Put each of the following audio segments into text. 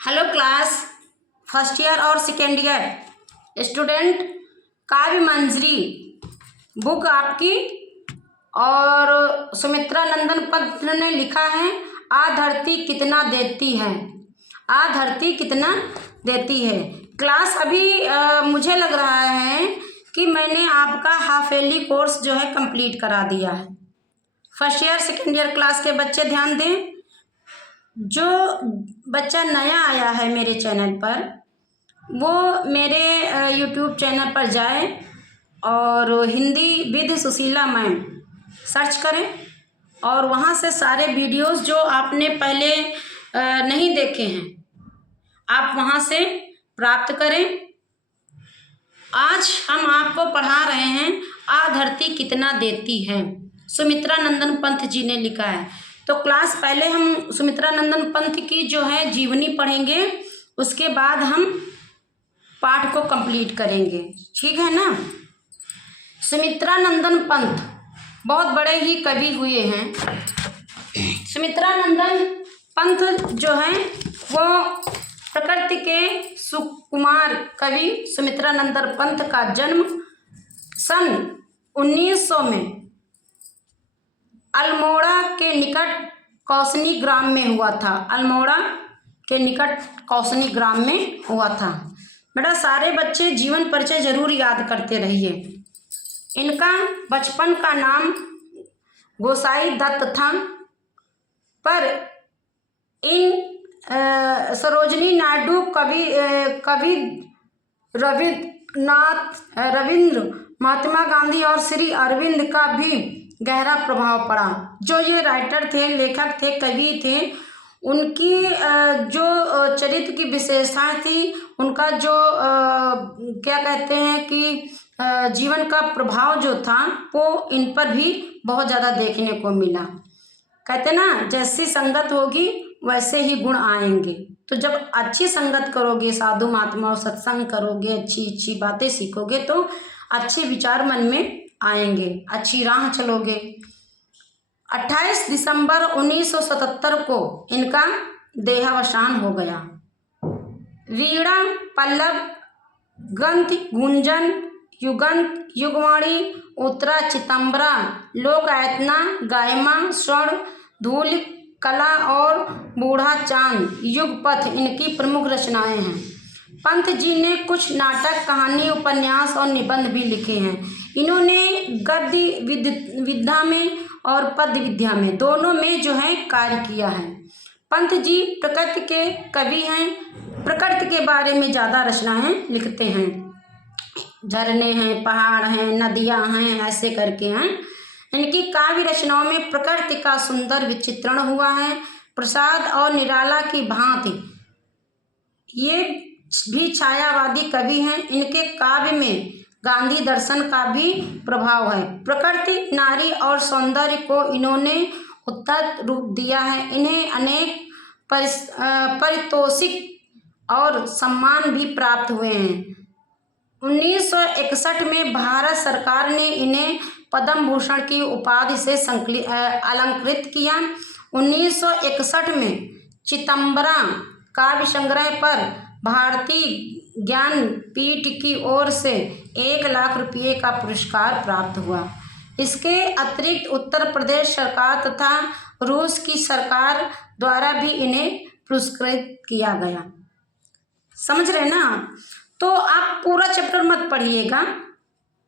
Hello class first year और second year student. काव्य मंजरी book आपकी और सुमित्रा नंदन पंत ने लिखा है आ धरती कितना देती है। आ धरती कितना देती है। क्लास अभी मुझे लग रहा है कि मैंने आपका हाफ ईयरली कोर्स जो है कंप्लीट करा दिया है। First year second year class के बच्चे ध्यान दें। जो बच्चा नया आया है मेरे चैनल पर वो मेरे यूट्यूब चैनल पर जाए और Hindi with Sushila ma'am search करें और वहाँ से सारे वीडियोस जो आपने पहले नहीं देखे हैं आप वहाँ से प्राप्त करें। आज हम आपको पढ़ा रहे हैं आ धरती कितना देती है। सुमित्रा नंदन पंत जी ने लिखा है। तो क्लास पहले हम सुमित्रा नंदन पंत की जो है जीवनी पढ़ेंगे, उसके बाद हम पाठ को कंप्लीट करेंगे, ठीक है ना। सुमित्रा नंदन पंत बहुत बड़े ही कवि हुए हैं। सुमित्रा नंदन पंत जो हैं वो प्रकृति के सुकुमार कवि सुमित्रा नंदन पंत का जन्म सन 1900 में अल्मोड़ा के निकट कौसनी ग्राम में हुआ था। अल्मोड़ा के निकट कौसनी ग्राम में हुआ था। बेटा सारे बच्चे जीवन परिचय जरूर याद करते रहिए। इनका बचपन का नाम गोसाई दत्त था, पर इन सरोजनी नायडू कवि रविंद्र महात्मा गांधी और श्री अरविंद का भी गहरा प्रभाव पड़ा। जो ये राइटर थे, लेखक थे, कवि थे, उनकी जो चरित्र की विशेषताएं थी, उनका जो क्या कहते हैं कि जीवन का प्रभाव जो था वो इन पर भी बहुत ज़्यादा देखने को मिला। कहते ना जैसी संगत होगी वैसे ही गुण आएंगे। तो जब अच्छी संगत करोगे, साधु महात्मा और सत्संग करोगे, अच्छी अच्छी बातें सीखोगे तो अच्छे विचार मन में आएंगे, अच्छी राह चलोगे। 28 दिसंबर 1977 को इनका देहावसान हो गया। वीणा, पल्लव, गंध, गुंजन, युगंत, युगवाणी, उत्तरा, चितंबरा, लोकायतना, गायमा, स्वर्ण, धूल, कला और बूढ़ा चांद, युगपथ इनकी प्रमुख रचनाएं हैं। पंत जी ने कुछ नाटक, कहानी, उपन्यास और निबंध भी लिखे हैं। इन्होंने गद्य विद्या में और पद्य विद्या में दोनों में जो है कार्य किया है। पंत जी प्रकृति के कवि हैं। प्रकृति के बारे में ज़्यादा रचनाएं लिखते हैं। झरने हैं, पहाड़ हैं, नदियां हैं, ऐसे करके हैं। इनकी काव्य रचनाओं में प्रकृति का सुंदर विचित्रण हुआ है। प्रसाद और निराला की भांति ये भी छायावादी कवि हैं। इनके काव्य में गांधी दर्शन का भी प्रभाव है। प्रकृति, नारी और सौंदर्य को इन्होंने उत्तम रूप दिया है। इन्हें अनेक पारितोषिक और सम्मान भी प्राप्त हुए हैं। 1961 में भारत सरकार ने इन्हें पद्म भूषण की उपाधि से अलंकृत किया। 1961 में चितंबरा काव्य संग्रह पर भारतीय ज्ञानपीठ की ओर से 1 लाख रुपये का पुरस्कार प्राप्त हुआ। इसके अतिरिक्त उत्तर प्रदेश सरकार तथा रूस की सरकार द्वारा भी इन्हें पुरस्कृत किया गया। समझ रहे ना। तो आप पूरा चैप्टर मत पढ़िएगा,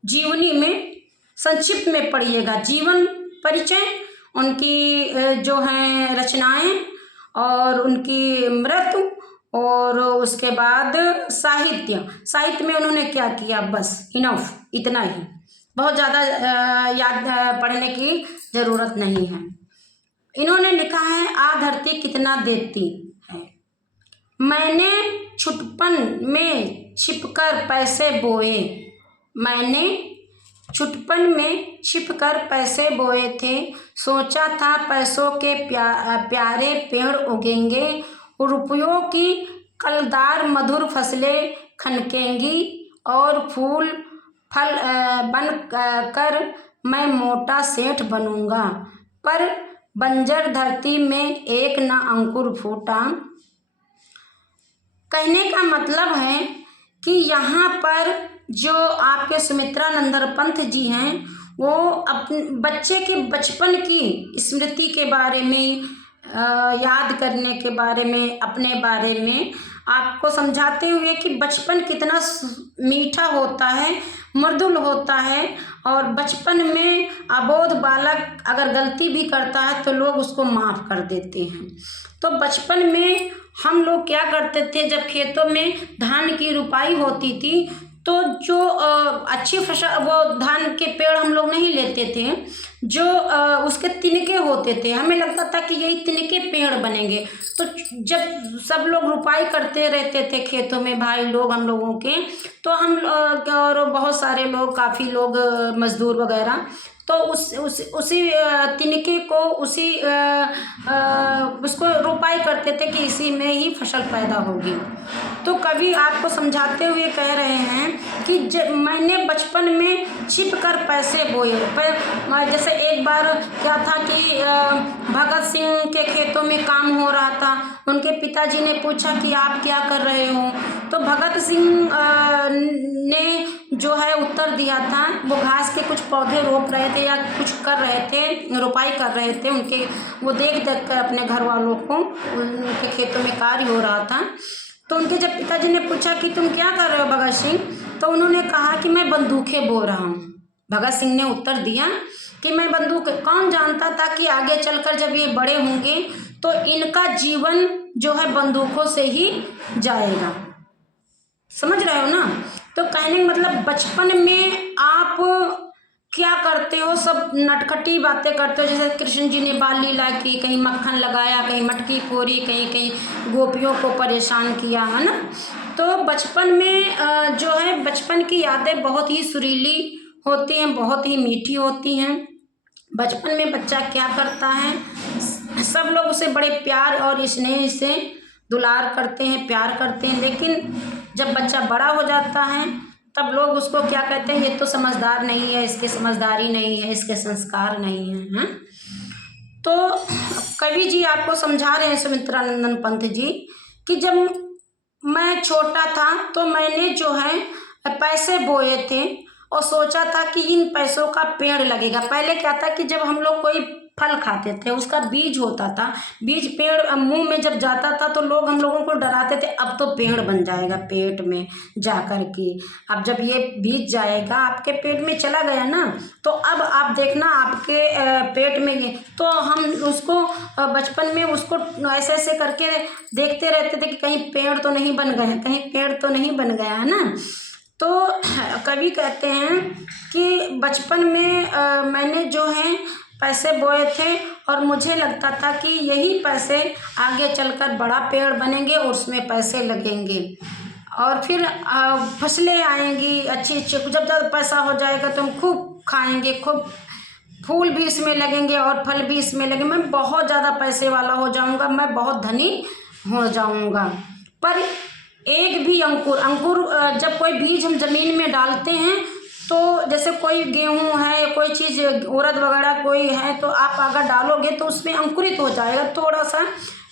जीवनी में संक्षिप्त में पढ़िएगा। जीवन परिचय, उनकी जो हैं रचनाएं और उनकी मृत्यु, और उसके बाद साहित्य में उन्होंने क्या किया, बस इनफ, इतना ही। बहुत ज़्यादा याद पढ़ने की ज़रूरत नहीं है। इन्होंने लिखा है आ धरती कितना देती है। मैंने छुटपन में छिपकर पैसे बोए। मैंने छुटपन में छिपकर पैसे बोए थे। सोचा था पैसों के प्यारे पेड़ उगेंगे, रुपयों की कलदार मधुर फसलें खनकेंगी और फूल फल बन कर मैं मोटा सेठ बनूंगा। पर बंजर धरती में एक न अंकुर फूटा। कहने का मतलब है कि यहाँ पर जो आपके सुमित्रा नंदन पंत जी हैं वो अपने बच्चे के बचपन की स्मृति के बारे में याद करने के बारे में, अपने बारे में आपको समझाते हुए कि बचपन कितना मीठा होता है, मृदुल होता है। और बचपन में अबोध बालक अगर गलती भी करता है तो लोग उसको माफ़ कर देते हैं। तो बचपन में हम लोग क्या करते थे, जब खेतों में धान की रुपाई होती थी तो जो अच्छी फसल, वो धान के पेड़ हम लोग नहीं लेते थे, जो उसके तिनके होते थे, हमें लगता था कि यही तिनके पेड़ बनेंगे। तो जब सब लोग रुपाई करते रहते थे खेतों में, भाई लोग हम लोगों के, तो हम और बहुत सारे लोग, काफ़ी लोग मजदूर वगैरह, तो उसी तिनके को उसको रोपाई करते थे कि इसी में ही फसल पैदा होगी। तो कवि आपको समझाते हुए कह रहे हैं कि मैंने बचपन में छिप कर पैसे बोए। जैसे एक बार क्या था कि भगत सिंह के खेतों में काम हो रहा था, उनके पिताजी ने पूछा कि आप क्या कर रहे हो, तो भगत सिंह ने जो है उत्तर दिया था, वो घास के कुछ पौधे रोप रहे थे या कुछ कर रहे थे, रोपाई कर रहे थे उनके, वो देख कर अपने घर वालों को, उनके खेतों में कार्य हो रहा था। तो उनके जब पिताजी ने पूछा कि तुम क्या कर रहे हो भगत सिंह, तो उन्होंने कहा कि मैं बंदूकें बो रहा हूँ। भगत सिंह ने उत्तर दिया कि मैं बंदूक, कौन जानता था कि आगे चलकर जब ये बड़े होंगे तो इनका जीवन जो है बंदूकों से ही जाएगा। समझ रहे हो ना। तो कहने का मतलब बचपन में आप क्या करते हो, सब नटखटी बातें करते हो। जैसे कृष्ण जी ने बाल लीला की, कहीं मक्खन लगाया, कहीं मटकी फोड़ी, कहीं कहीं गोपियों को परेशान किया, है ना। तो बचपन में जो है बचपन की यादें बहुत ही सुरीली होती हैं, बहुत ही मीठी होती हैं। बचपन में बच्चा क्या करता है, सब लोग उसे बड़े प्यार और स्नेह से दुलार करते हैं, प्यार करते हैं। लेकिन जब बच्चा बड़ा हो जाता है तब लोग उसको क्या कहते हैं, ये तो समझदार नहीं है, इसके समझदारी नहीं है, इसके संस्कार नहीं है, हैं? तो कवि जी आपको समझा रहे हैं, सुमित्रा नंदन पंत जी, कि जब मैं छोटा था तो मैंने जो है पैसे बोए थे और सोचा था कि इन पैसों का पेड़ लगेगा। पहले क्या था कि जब हम लोग कोई फल खाते थे उसका बीज होता था, बीज पेड़ मुंह में जब जाता था तो लोग हम लोगों को डराते थे, अब तो पेड़ बन जाएगा पेट में जा कर के। अब जब ये बीज जाएगा आपके पेट में चला गया ना, तो अब आप देखना आपके पेट में ये, तो हम उसको बचपन में उसको ऐसे ऐसे करके देखते रहते थे कि कहीं पेड़ तो नहीं बन गया, कहीं पेड़ तो नहीं बन गया, है ना। तो कवि कहते हैं कि बचपन में मैंने जो है पैसे बोए थे और मुझे लगता था कि यही पैसे आगे चलकर बड़ा पेड़ बनेंगे और उसमें पैसे लगेंगे और फिर फसलें आएंगी अच्छी अच्छी। जब जब पैसा हो जाएगा तो हम खूब खाएंगे, खूब फूल भी इसमें लगेंगे और फल भी इसमें लगेंगे, मैं बहुत ज़्यादा पैसे वाला हो जाऊंगा, मैं बहुत धनी हो जाऊंगा। पर एक भी अंकुर जब कोई बीज हम ज़मीन में डालते हैं तो जैसे कोई गेहूं है या कोई चीज़ उड़द वगैरह कोई है तो आप अगर डालोगे तो उसमें अंकुरित हो जाएगा, थोड़ा सा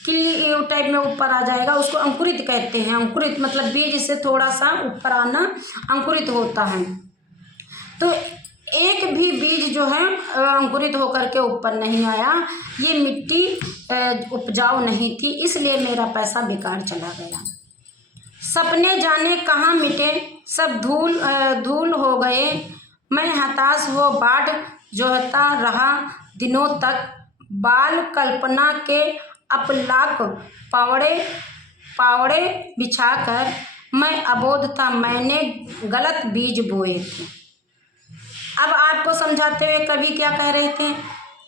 किल्ली टाइप में ऊपर आ जाएगा, उसको अंकुरित कहते हैं। अंकुरित मतलब बीज से थोड़ा सा ऊपर आना अंकुरित होता है। तो एक भी बीज जो है अंकुरित होकर के ऊपर नहीं आया, ये मिट्टी उपजाऊ नहीं थी, इसलिए मेरा पैसा बेकार चला गया। सपने जाने कहाँ मिटे, सब धूल हो गए, मैं हताश हो बाट जोहता रहा दिनों तक, बाल कल्पना के अपलाक पावड़े बिछाकर, मैं अबोध था मैंने गलत बीज बोए थे। अब आपको समझाते हुए कवि क्या कह रहे थे,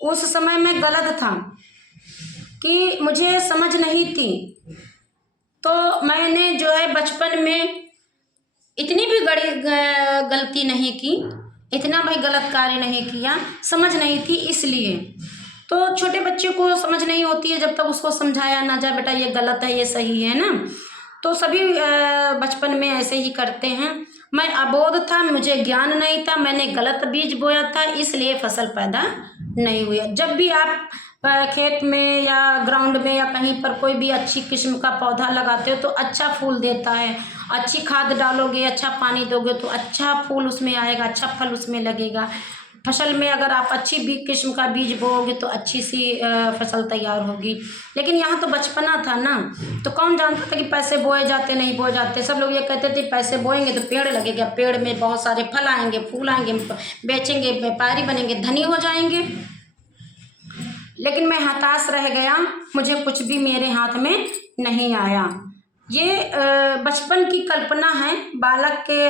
उस समय मैं गलत था कि मुझे समझ नहीं थी, तो मैंने जो है बचपन में इतनी भी बड़ी गलती नहीं की, इतना भाई गलत कार्य नहीं किया, समझ नहीं थी इसलिए। तो छोटे बच्चे को समझ नहीं होती है जब तक उसको समझाया ना जाए, बेटा ये गलत है ये सही है ना। तो सभी बचपन में ऐसे ही करते हैं। मैं अबोध था, मुझे ज्ञान नहीं था, मैंने गलत बीज बोया था, इसलिए फसल पैदा नहीं हुई। जब भी आप खेत में या ग्राउंड में या कहीं पर कोई भी अच्छी किस्म का पौधा लगाते हो तो अच्छा फूल देता है। अच्छी खाद डालोगे, अच्छा पानी दोगे तो अच्छा फूल उसमें आएगा, अच्छा फल उसमें लगेगा। फसल में अगर आप अच्छी भी किस्म का बीज बोओगे तो अच्छी सी फसल तैयार होगी। लेकिन यहाँ तो बचपना था ना, तो कौन जानता था कि पैसे बोए जाते नहीं बोए जाते। सब लोग ये कहते थे पैसे बोएंगे तो पेड़ लगेगा, पेड़ में बहुत सारे फल आएंगे, फूल आएंगे, बेचेंगे, व्यापारी बनेंगे, धनी हो जाएंगे। लेकिन मैं हताश रह गया, मुझे कुछ भी मेरे हाथ में नहीं आया। ये बचपन की कल्पना है, बालक के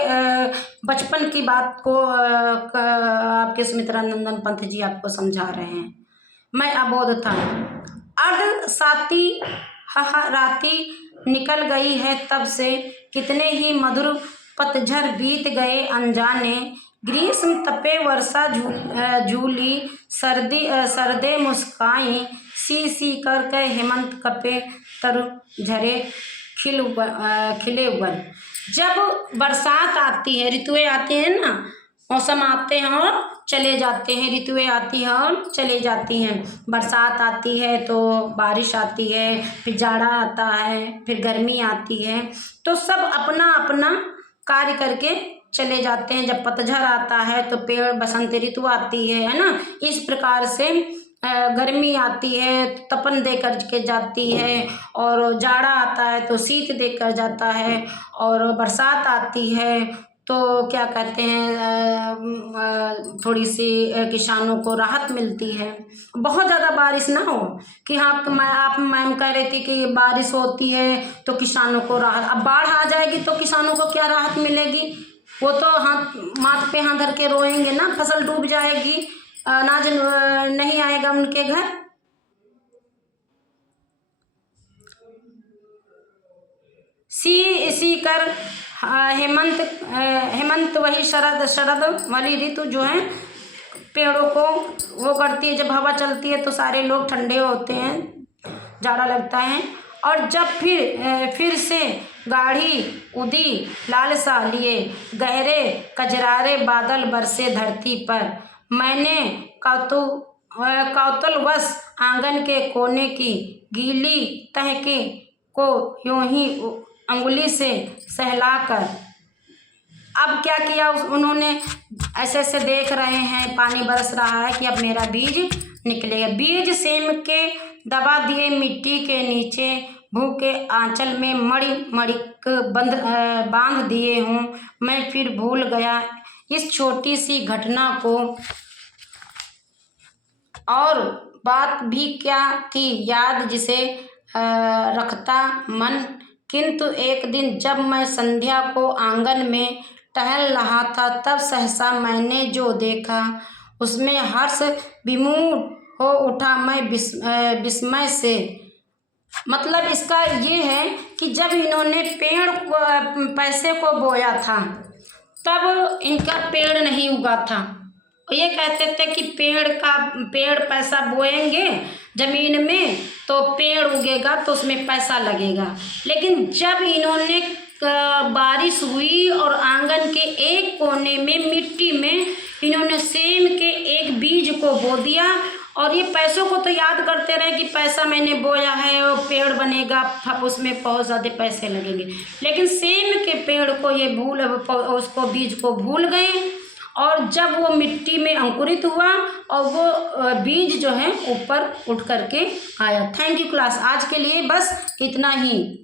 बचपन की बात को आपके सुमित्रा नंदन पंत जी आपको समझा रहे हैं। मैं अबोध था। अड साती हहराती निकल गई है तब से, कितने ही मधुर पतझड़ बीत गए अनजाने। ग्रीष्म तपे, वर्षा झूली, सर्दे मुस्काई, सी सी कर के हेमंत कपे, तरु झरे खिले वन। जब बरसात आती है, ऋतुएं आती हैं ना, मौसम आते हैं और चले जाते हैं, ऋतुएं आती हैं और चले जाती हैं। बरसात आती है तो बारिश आती है, फिर जाड़ा आता है, फिर गर्मी आती है, तो सब अपना अपना कार्य करके चले जाते हैं। जब पतझड़ आता है तो पेड़, बसंत ऋतु आती है ना। इस प्रकार से गर्मी आती है तो तपन दे कर के जाती है, और जाड़ा आता है तो शीत दे कर जाता है, और बरसात आती है तो क्या कहते हैं, थोड़ी सी किसानों को राहत मिलती है। बहुत ज़्यादा बारिश ना हो कि आप मैम कह रही थी कि बारिश होती है तो किसानों को राहत। अब बाढ़ आ जाएगी तो किसानों को क्या राहत मिलेगी? वो तो हाथ माथ पे हाथ धर के रोएंगे ना, फसल डूब जाएगी, अनाज नहीं आएगा उनके घर। सी कर हेमंत वही शरद वाली ऋतु जो है पेड़ों को वो करती है। जब हवा चलती है तो सारे लोग ठंडे होते हैं, जाड़ा लगता है। और जब फिर से गाढ़ी उदी लालसा लिए, गहरे कजरारे बादल बरसे धरती पर, मैंने कौतूहलवश आंगन के कोने की गीली तह को यूं ही अंगुली से सहलाकर, अब क्या किया उन्होंने, ऐसे ऐसे देख रहे हैं, पानी बरस रहा है कि अब मेरा बीज निकलेगा। बीज सेम के दबा दिए मिट्टी के नीचे, भूखे आंचल में मड़िक बांध दिए हूँ। मैं फिर भूल गया इस छोटी सी घटना को, और बात भी क्या थी याद जिसे रखता मन। किंतु एक दिन जब मैं संध्या को आंगन में टहल रहा था, तब सहसा मैंने जो देखा उसमें हर्ष विमूढ़ हो उठा मैं विस्मय से। मतलब इसका ये है कि जब इन्होंने पेड़ को पैसे को बोया था तब इनका पेड़ नहीं उगा था। ये कहते थे कि पेड़ पैसा बोएंगे जमीन में तो पेड़ उगेगा तो उसमें पैसा लगेगा। लेकिन जब इन्होंने बारिश हुई और आंगन के एक कोने में मिट्टी में इन्होंने सेम के एक बीज को बो दिया, और ये पैसों को तो याद करते रहे कि पैसा मैंने बोया है और पेड़ बनेगा, उसमें बहुत ज़्यादा पैसे लगेंगे। लेकिन सेम के पेड़ को ये उसको बीज को भूल गए, और जब वो मिट्टी में अंकुरित हुआ और वो बीज जो है ऊपर उठ करके आया। थैंक यू क्लास, आज के लिए बस इतना ही।